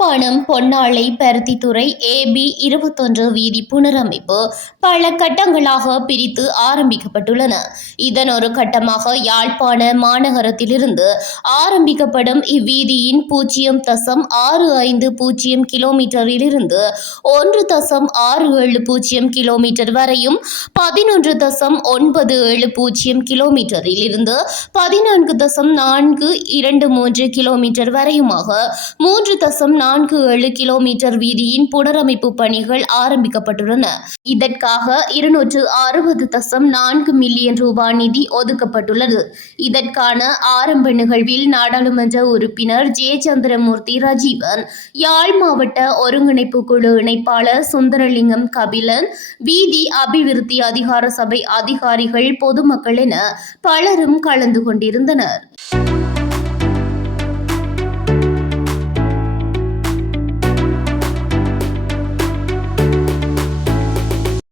Yazhpanam பொன்னாளை Paruthithurai AB 21 வீதி புனரமைப்பு பல கட்டங்களாக பிரித்து ஆரம்பிக்கப்பட்டுள்ளன. இதன் ஒரு கட்டமாக யாழ்ப்பாண மாநகரத்திலிருந்து ஆரம்பிக்கப்படும் இவ்வீதியின் 0.65 கிலோமீட்டரிலிருந்து 1.670 கிலோமீட்டர் வரையும் 11.970 கிலோமீட்டரில் இருந்து 14.423 கிலோமீட்டர் வரையுமாக 3.47 கிலோமீட்டர் வீதியின் புனரமைப்பு பணிகள் ஆரம்பிக்கப்பட்டுள்ளன. இதற்காக 260.4 மில்லியன் ரூபாய் நிதி ஒதுக்கப்பட்டுள்ளது. இதற்கான ஆரம்ப நிகழ்வில் நாடாளுமன்ற உறுப்பினர் ஜெயச்சந்திரமூர்த்தி ரஜீவன், யாழ் மாவட்ட ஒருங்கிணைப்பு குழு இணைப்பாளர் சுந்தரலிங்கம் கபிலன், வீதி அபிவிருத்தி அதிகார சபை அதிகாரிகள், பொதுமக்கள் என பலரும் கலந்து கொண்டிருந்தனர்.